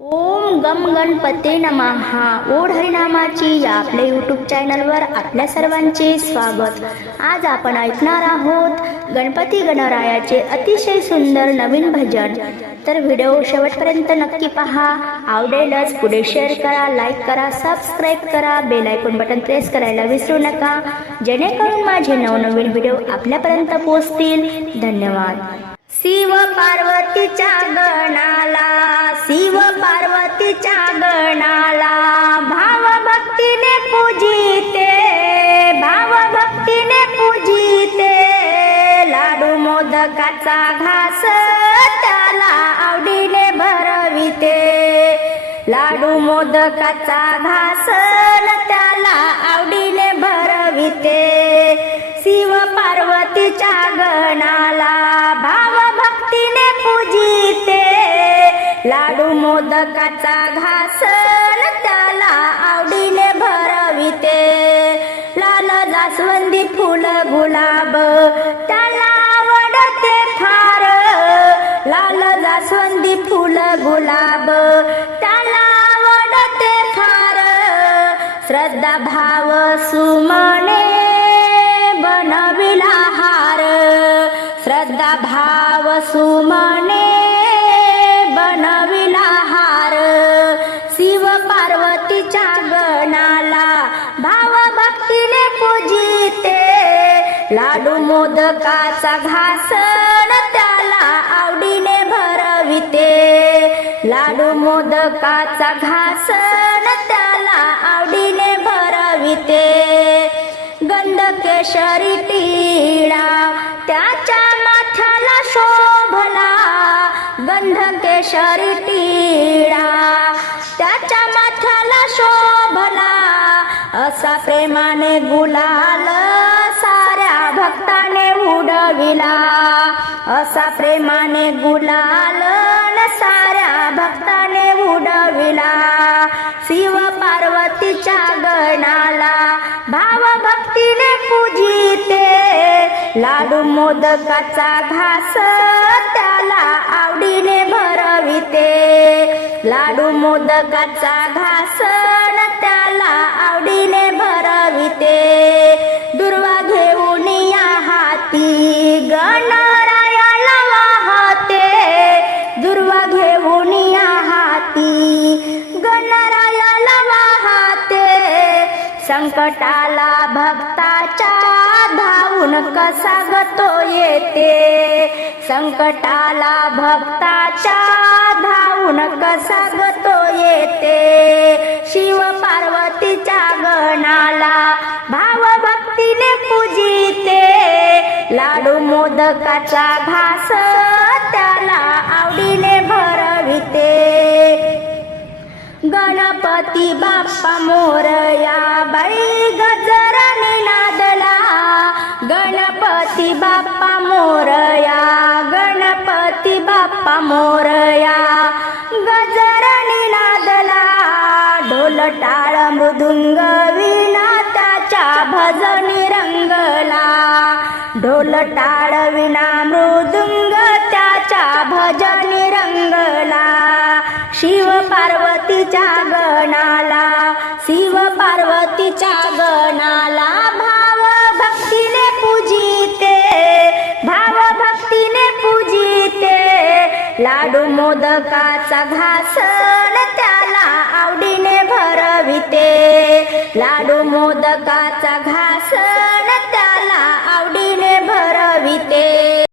ओम गम गणपते नमहा ओढ हरिनामाची या आपल्या यूट्यूब चॅनलवर आपल्या सर्वांचे स्वागत. आज आपण ऐकणार आहोत गणपती गणरायाचे अतिशय सुंदर नवीन भजन. तर व्हिडिओ शेवटपर्यंत नक्की पहा. आवडेलच पुढे शेअर करा लाईक करा सबस्क्राईब करा. बेल आयकॉन बटन प्रेस करायला विसरू नका. जेणेकरून माझे नवनवीन व्हिडिओ आपल्यापर्यंत पोहोचतील. धन्यवाद. शिव पार्वतीच्या गणाला शिव पार्वतीच्या गणाला भाव भक्तीने पूजिते भाव भक्तीने पूजिते. लाडू मोदकाचा घास त्याला आवडीने भरविते. लाडू मोदकाचा घास त्याला आवडीने भरविते. शिव पार्वतीच्या गणाला मोदकाचा घास त्याला आवडीने भरविते. लाल जास्वंदी फुल गुलाब त्याला आवडते फार. लाल जास्वंदी फुल गुलाब त्याला आवडते फार. श्रद्धा भाव सुमने बनविला हार. श्रद्धा भाव सुमने लाडू मोदकाचा घासण त्याला आवडीने भरविते. लाडू मोदकाचा घासण त्याला आवडीने भरविते. गंध केशरी टिळा त्याच्या माथ्याला शोभला. गंध केशरी टिळा त्याच्या माथ्याला शोभला. असा प्रेमाने गुलाल साऱ्या भक्ताने उडविला. असा प्रेमाने गुलाल साऱ्या भक्ताने उडविला. शिव पार्वतीच्या गणाला भाव भक्तीने पूजिते. लाडू मोदकाचा घास त्याला आवडीने भरविते. लाडू मोदकाचा घास संकटाला भक्ताच्या धावून कसा गतो येते? संकटाला भक्ताच्या धावून कसा गतो येते? शिव पार्वतीच्या गणाला भाव भक्तीने पूजिते. लाडू मोदकाचा घास गणपती बाप्पा मोरया बाई गजराने नादला. गणपती बाप्पा मोरया गणपती बाप्पा मोरया गजराने नादला ढोल टाळ मृदुंग विना त्याच्या भजनी रंगला. ढोल टाळ विना मृदुंग त्याच्या भजनी रंगला. शिव पार्वतीच्या गणाला शिव पार्वतीच्या गणाला भाव भक्तीने पूजिते भाव भक्तीने पूजिते. लाडू मोदकाचा घासन त्याला आवडीने भरविते. लाडू मोदकाचा घासन